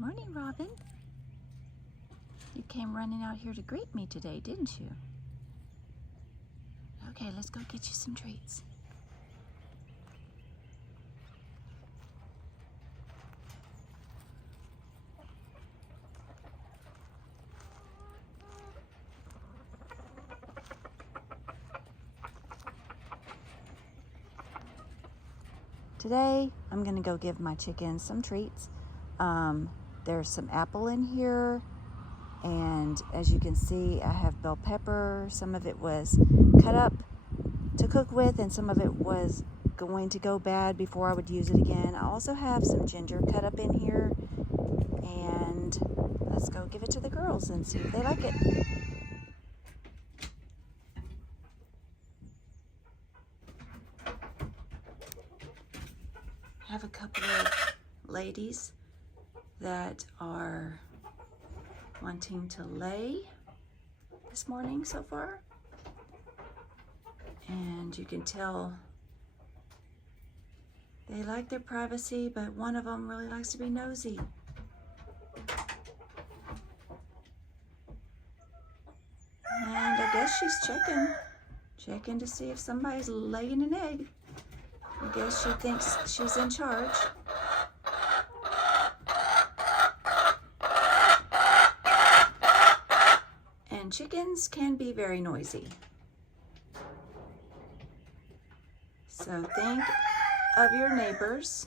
Morning, Robin. You came running out here to greet me today, didn't you? Okay, let's go get you some treats. Today, I'm gonna go give my chickens some treats. There's some apple in here, and as you can see, I have bell pepper. Some of it was cut up to cook with, and some of it was going to go bad before I would use it again. I also have some ginger cut up in here, and let's go give it to the girls and see if they like it. I have a couple of ladies that are wanting to lay this morning so far, and you can tell they like their privacy, but one of them really likes to be nosy. And I guess she's checking to see if somebody's laying an egg. I guess she thinks she's in charge. And chickens can be very noisy. So think of your neighbors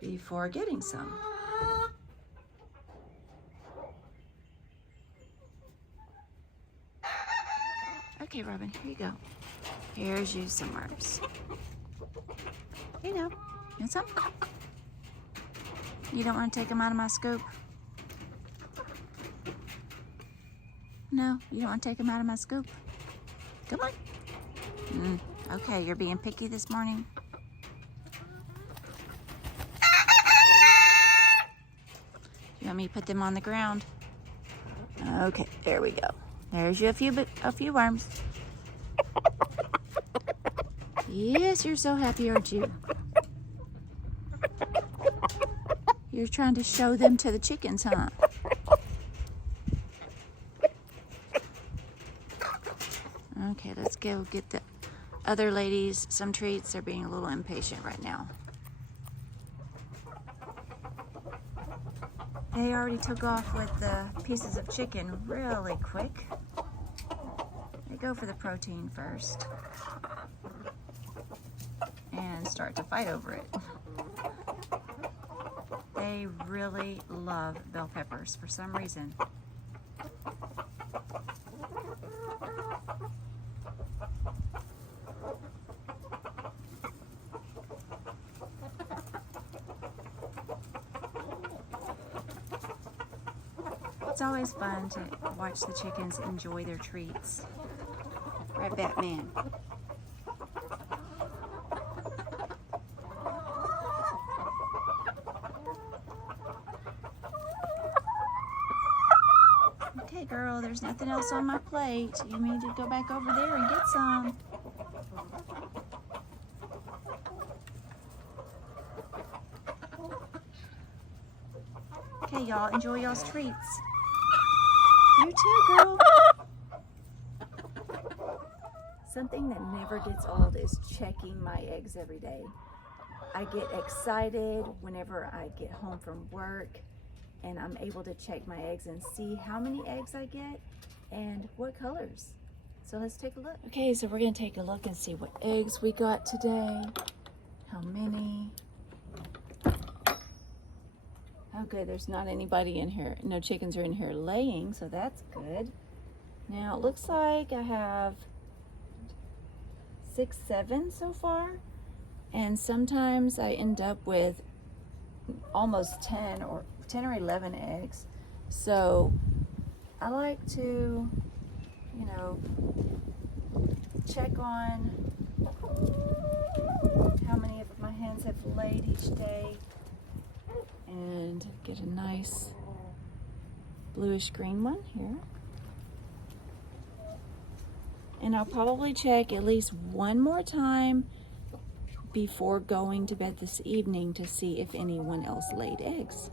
before getting some. Okay, Robin, here you go. Here's you some worms. Here you go. You want some? You don't want to take them out of my scoop? No, you don't want to take them out of my scoop? Come on. Okay, you're being picky this morning. You want me to put them on the ground? Okay, there we go. There's you a few worms. Yes, you're so happy, aren't you? You're trying to show them to the chickens, huh? Okay, let's go get the other ladies some treats. They're being a little impatient right now. They already took off with the pieces of chicken really quick. They go for the protein first and start to fight over it. They really love bell peppers for some reason. It's always fun to watch the chickens enjoy their treats. Right, Batman? Okay, girl, there's nothing else on my plate. You need to go back over there and get some. Okay, y'all, enjoy y'all's treats. You too, girl. Something that never gets old is checking my eggs every day. I get excited whenever I get home from work and I'm able to check my eggs and see how many eggs I get and what colors. So let's take a look. Okay, so we're gonna take a look and see what eggs we got today. How many? Oh good, there's not anybody in here. No chickens are in here laying, so that's good. Now it looks like I have 6, 7 so far. And sometimes I end up with almost 10 or 11 eggs. So I like to, you know, check on how many of my hens have laid each day and get a nice bluish green one here. And I'll probably check at least one more time before going to bed this evening to see if anyone else laid eggs.